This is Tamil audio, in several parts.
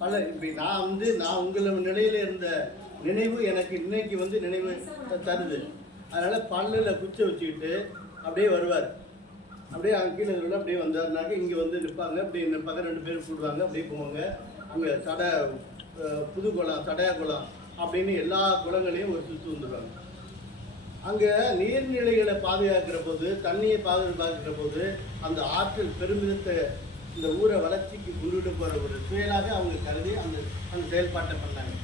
பல இப்போ நான் உங்கள நிலையில் இருந்த நினைவு எனக்கு இன்னைக்கு நினைவு தருது. அதனால் பல்லில் குச்சை வச்சுக்கிட்டு அப்படியே வருவார். அப்படியே அங்கே கீழே அப்படியே வந்தாருனாக்க இங்கே நிற்பாங்க. அப்படியே பக்கம் 2 பேர் கூடுவாங்க. அப்படியே போவாங்க. அங்கே புது குளம், சடையா குளம் அப்படின்னு எல்லா குளங்களையும் ஒரு சுற்று வந்துடுவாங்க. அங்கே நீர்நிலைகளை பாதுகாக்கிற போது, தண்ணியை பாதுகாக்கிற போது அந்த ஆற்றல் பெருமிதத்தை இந்த ஊரை வளர்ச்சிக்கு கொண்டுட்டு போகிற ஒரு செயலாக அவங்க கருதி அந்த செயல்பாட்டை பண்ணாங்க.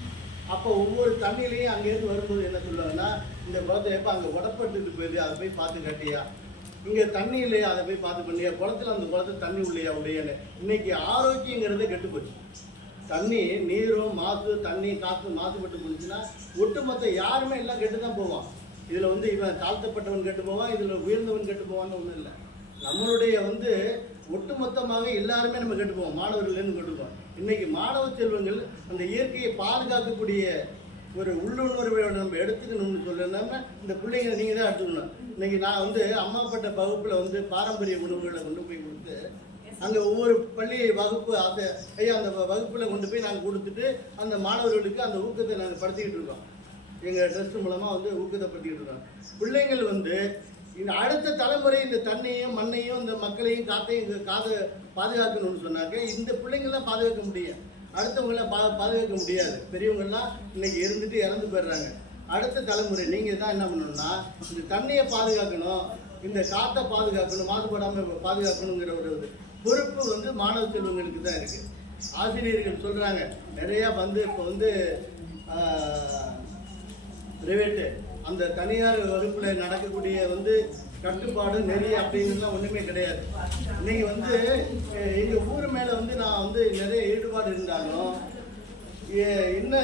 அப்போ ஒவ்வொரு தண்ணியிலையும் அங்கேருந்து வரும்போது என்ன சொல்லுவாங்கன்னா, இந்த குளத்தை எப்போ அங்கே உடப்பட்டுட்டு போயிடுது, அதை போய் பார்த்து கட்டியா, இங்கே தண்ணி இல்லையா, அதை போய் பார்த்து பண்ணியா, குளத்தில் அந்த குளத்தில் தண்ணி இல்லையா உடையான்னு. இன்னைக்கு ஆரோக்கியங்கிறத கெட்டு போச்சு. தண்ணி நீரும் மாசு, தண்ணி காற்று மாசுபட்டு போச்சுன்னா ஒட்டுமொத்த யாருமே எல்லாம் கெட்டு தான் போவான். இதில் இவன் தாழ்த்தப்பட்டவன் கெட்டு போவான், இதில் உயர்ந்தவன் கெட்டு போவான்னு ஒன்றும் இல்லை. நம்மளுடைய ஒட்டுமொத்தமாக எல்லாருமே நம்ம கெட்டு போவோம். மாணவர்கள்லேருந்து கெட்டுப்போம். இன்னைக்கு மாணவ செல்வங்கள் அந்த இயற்கையை பாதுகாக்கக்கூடிய ஒரு உள்ளுணர்வை நம்ம எடுத்துக்கணும்னு சொல்லணும்னா இந்த பிள்ளைங்களை நீங்கள் தான் எடுத்துக்கணும். இன்னைக்கு நான் அம்மாப்பட்ட வகுப்பில் பாரம்பரிய உணவுகளை கொண்டு போய் கொடுத்து அங்கே ஒவ்வொரு பள்ளி வகுப்பு அந்த வகுப்பில் கொண்டு போய் நாங்கள் கொடுத்துட்டு அந்த மாணவர்களுக்கு அந்த ஊக்கத்தை நாங்கள் படுத்திக்கிட்டு இருக்கோம். எங்கள் ட்ரஸ்ட் மூலமாக ஊக்கத்தை படுத்திக்கிட்டு இருக்கோம். பிள்ளைங்கள் இந்த அடுத்த தலைமுறை இந்த தண்ணியும் மண்ணையும் இந்த மக்களையும் காத்தையும் பாதுகாக்கணும்னு சொன்னாக்க இந்த பிள்ளைங்கள்லாம் பாதுகாக்க முடியும். அடுத்தவங்களாம் பாதுகாக்க முடியாது. பெரியவங்கள்லாம் இன்னைக்கு இருந்துட்டு இறந்து போயிடுறாங்க. அடுத்த தலைமுறை நீங்கள் தான் என்ன பண்ணணும்னா இந்த தண்ணியை பாதுகாக்கணும், இந்த காற்றை பாதுகாக்கணும், மாசுபடாமல் பாதுகாக்கணுங்கிற ஒரு பொறுப்பு மாணவ செல்வங்களுக்கு தான் இருக்குது. ஆசிரியர்கள் சொல்கிறாங்க நிறையா இப்போ பிரைவேட்டு அந்த தனியார் வகுப்பில் நடக்கக்கூடிய கட்டுப்பாடு நெறி அப்படின்லாம் ஒன்றுமே கிடையாது. இன்னைக்கு எங்கள் ஊர் மேலே நான் நிறைய ஈடுபாடு இருந்தாலும்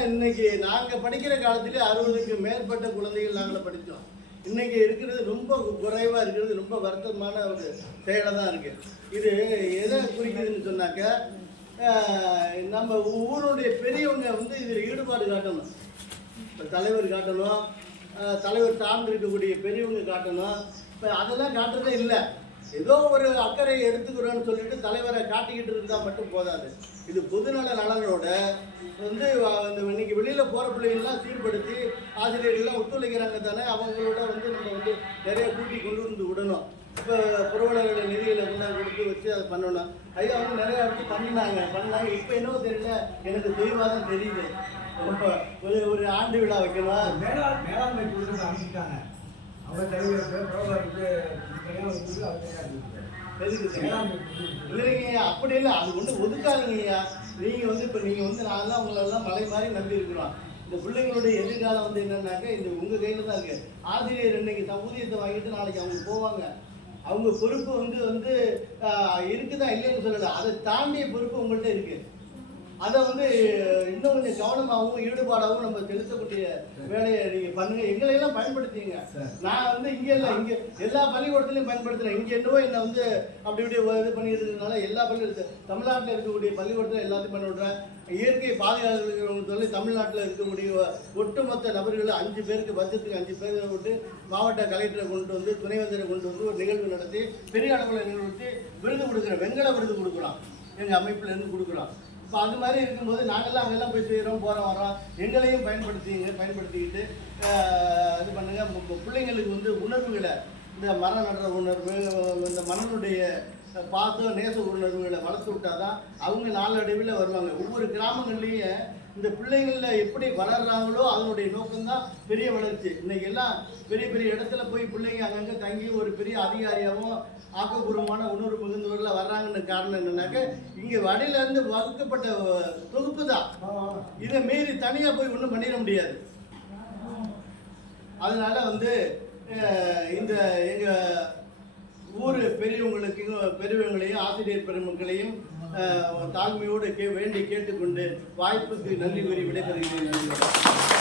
இன்னைக்கு நாங்கள் படிக்கிற காலத்திலே 60க்கு மேற்பட்ட குழந்தைகள் நாங்கள் படித்தோம். இன்னைக்கு இருக்கிறது ரொம்ப குறைவாக இருக்கிறது, ரொம்ப வருத்தமான ஒரு செயலாக தான் இருக்குது. இது எதை குறிக்குதுன்னு சொன்னாக்க நம்ம ஊருடைய பெரியவங்க இதில் ஈடுபாடு காட்டணும். இப்போ தலைவர் காட்டணும், தலைவர் சார்ந்து இருக்கக்கூடிய பெரியவங்க காட்டணும். இப்போ அதெல்லாம் காட்டுறதே இல்லை. ஏதோ ஒரு அக்கறை எடுத்துக்கிறோன்னு சொல்லிட்டு தலைவரை காட்டிக்கிட்டு இருந்தால் மட்டும் போதாது. இது பொதுநல நலனோட இன்னைக்கு வெளியில் போகிற பிள்ளைங்கள்லாம் சீர்படுத்தி ஆசிரியர்கள்லாம் ஒத்துழைக்கிறாங்க தானே, அவங்களோட நம்ம நிறைய கூட்டி கொண்டு விடணும். இப்போ புறவலர்கள் நிதிகளை கொடுத்து வச்சு அதை பண்ணணும். ஐயா நிறையா பண்ணாங்க. இப்போ என்னவோ தெரியல, எனக்கு தெளிவாக தான் தெரியுது. ஒரு ஆண்டு விழா வைக்கணும், மேலாண்மை குழு அமைச்சிட்டாங்க. அவங்க இல்லைங்கய்யா, அப்படி இல்லை. அது ஒதுக்காதுங்கய்யா. நீங்கள் இப்போ நீங்கள் நான்லாம் உங்களெல்லாம் மலை மாதிரி நம்பி இருக்கிறோம். இந்த பிள்ளைங்களுடைய எதிர்காலம் என்னன்னாக்கா இந்த உங்கள் கையில் தான் இருக்குது. ஆசிரியர் இன்னைக்கு ஊதியத்தை வாங்கிட்டு நாளைக்கு அவங்க போவாங்க. அவங்க பொறுப்பு இருக்குதான் இல்லைன்னு சொல்லலை, அதை தாண்டிய பொறுப்பு உங்கள்கிட்ட இருக்குது. அதை இன்னும் கொஞ்சம் கவனமாகவும் ஈடுபாடாகவும் நம்ம செலுத்தக்கூடிய வேலையை நீங்கள் பண்ணுங்கள். எங்களையெல்லாம் பயன்படுத்திங்க. நான் இங்கே இல்லை, இங்கே எல்லா பள்ளிக்கூடத்துலையும் பயன்படுத்துகிறேன். இங்கே என்னவோ என்னை அப்படி இப்படி இது பண்ணிட்டு இருக்கிறதுனால எல்லா தமிழ்நாட்டில் இருக்கக்கூடிய பள்ளிக்கூடத்தில் எல்லாத்தையும் பண்ணி விட்றேன். இயற்கை பாதுகாப்பு சொல்லி தமிழ்நாட்டில் இருக்கக்கூடிய ஒட்டுமொத்த நபர்கள் 5 பேருக்கு வருஷத்துக்கு 5 பேரை விட்டு மாவட்ட கலெக்டரை கொண்டு துணைவேந்தரை கொண்டு ஒரு நிகழ்வு நடத்தி பெரிய அளவில் நிகழ்ச்சி விருது கொடுக்குறோம். வெண்கல விருது கொடுக்குறோம், எங்கள் அமைப்புலேருந்து கொடுக்குறோம். இப்போ அது மாதிரி இருக்கும்போது நாங்கள்லாம் அங்கெல்லாம் போய் செய்கிறோம், போகிறோம், வரோம். எங்களையும் பயன்படுத்திக்கிட்டு இது பண்ணுங்கள். பிள்ளைங்களுக்கு உணர்வுகளை, இந்த மரம் நடுற உணர்வு, இந்த மண்ணுடைய பாசம் நேச உணர்வுகளை வளர்த்து விட்டால் தான் அவங்க நாளடைவில் வருவாங்க. ஒவ்வொரு கிராமங்கள்லேயும் இந்த பிள்ளைங்களில் எப்படி வளர்கிறாங்களோ அதனுடைய நோக்கம்தான் பெரிய வளர்ச்சி. இன்றைக்கி எல்லாம் பெரிய பெரிய இடத்துல போய் பிள்ளைங்க அங்கங்கே தங்கி ஒரு பெரிய அதிகாரியாகவும் ஆக்கப்பூர்வமான உணர்வு மிகுந்தவர்கள் வர்றாங்கன்னு காரணம் என்னன்னாக்க இங்கே வடையிலேருந்து வகுக்கப்பட்ட தொகுப்பு தான். இதை மீறி தனியாக போய் ஒன்றும் பண்ணிட முடியாது. அதனால இந்த எங்கள் ஊர் பெரியவங்களையும் ஆசிரியர் பெருமக்களையும் தாழ்மையோடு வேண்டி கேட்டுக்கொண்டு வாய்ப்புக்கு நன்றி கூறி விடைபெறுகிறேன்.